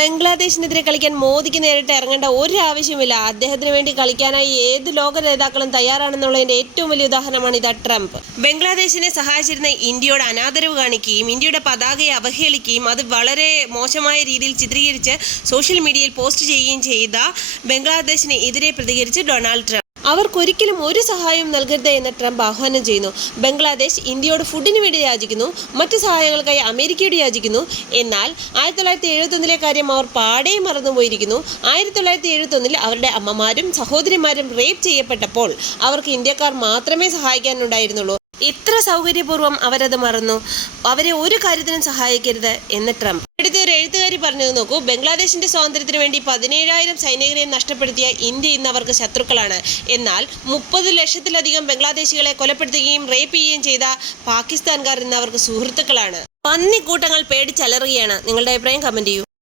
ബംഗ്ലാദേശിനെതിരെ കളിക്കാൻ മോദിക്ക് നേരിട്ട് ഇറങ്ങേണ്ട ഒരു ആവശ്യമില്ല. അദ്ദേഹത്തിന് വേണ്ടി കളിക്കാനായി ഏത് ലോക നേതാക്കളും തയ്യാറാണെന്നുള്ളതിന്റെ ഏറ്റവും വലിയ ഉദാഹരണമാണ് ഇതാ ട്രംപ്. ബംഗ്ലാദേശിനെ സഹായിച്ചിരുന്ന ഇന്ത്യയോട് അനാദരവ് കാണിക്കുകയും ഇന്ത്യയുടെ പതാകയെ അവഹേളിക്കുകയും അത് വളരെ മോശമായ രീതിയിൽ ചിത്രീകരിച്ച് സോഷ്യൽ മീഡിയയിൽ പോസ്റ്റ് ചെയ്യുകയും ചെയ്ത ബംഗ്ലാദേശിന് എതിരെ പ്രതികരിച്ച് ഡൊണാൾഡ് ട്രംപ്. അവർക്കൊരിക്കലും ഒരു സഹായവും നൽകരുത് എന്ന് ട്രംപ് ആഹ്വാനം ചെയ്യുന്നു. ബംഗ്ലാദേശ് ഇന്ത്യയോട് ഫുഡിന് വേണ്ടി യാചിക്കുന്നു, മറ്റ് സഹായങ്ങൾക്കായി അമേരിക്കയോട് യാചിക്കുന്നു. എന്നാൽ 1971 കാര്യം അവർ പാടെ മറന്നുപോയിരിക്കുന്നു. 1971 അവരുടെ അമ്മമാരും സഹോദരിമാരും റേപ്പ് ചെയ്യപ്പെട്ടപ്പോൾ അവർക്ക് ഇന്ത്യക്കാർ മാത്രമേ സഹായിക്കാനുണ്ടായിരുന്നുള്ളൂ. ഇത്ര സൗകര്യപൂർവ്വം അവരത് മറന്നു. അവരെ ഒരു കാര്യത്തിനും സഹായിക്കരുത് എന്ന് ട്രംപ്. അടുത്ത ഒരു എഴുത്തുകാരി പറഞ്ഞത് നോക്കൂ. ബംഗ്ലാദേശിന്റെ സ്വാതന്ത്ര്യത്തിന് വേണ്ടി 17,000 സൈനികരെ നഷ്ടപ്പെടുത്തിയ ഇന്ത്യ ഇന്ന് അവർക്ക് ശത്രുക്കളാണ്. എന്നാൽ 30 ലക്ഷത്തിലധികം ബംഗ്ലാദേശികളെ കൊലപ്പെടുത്തുകയും റേപ്പ് ചെയ്യുകയും ചെയ്ത പാകിസ്ഥാൻകാർ ഇന്ന് അവർക്ക് സുഹൃത്തുക്കളാണ്. പന്നിക്കൂട്ടങ്ങൾ പേടിച്ചലറുകയാണ്. നിങ്ങളുടെ അഭിപ്രായം കമന്റ് ചെയ്യൂ.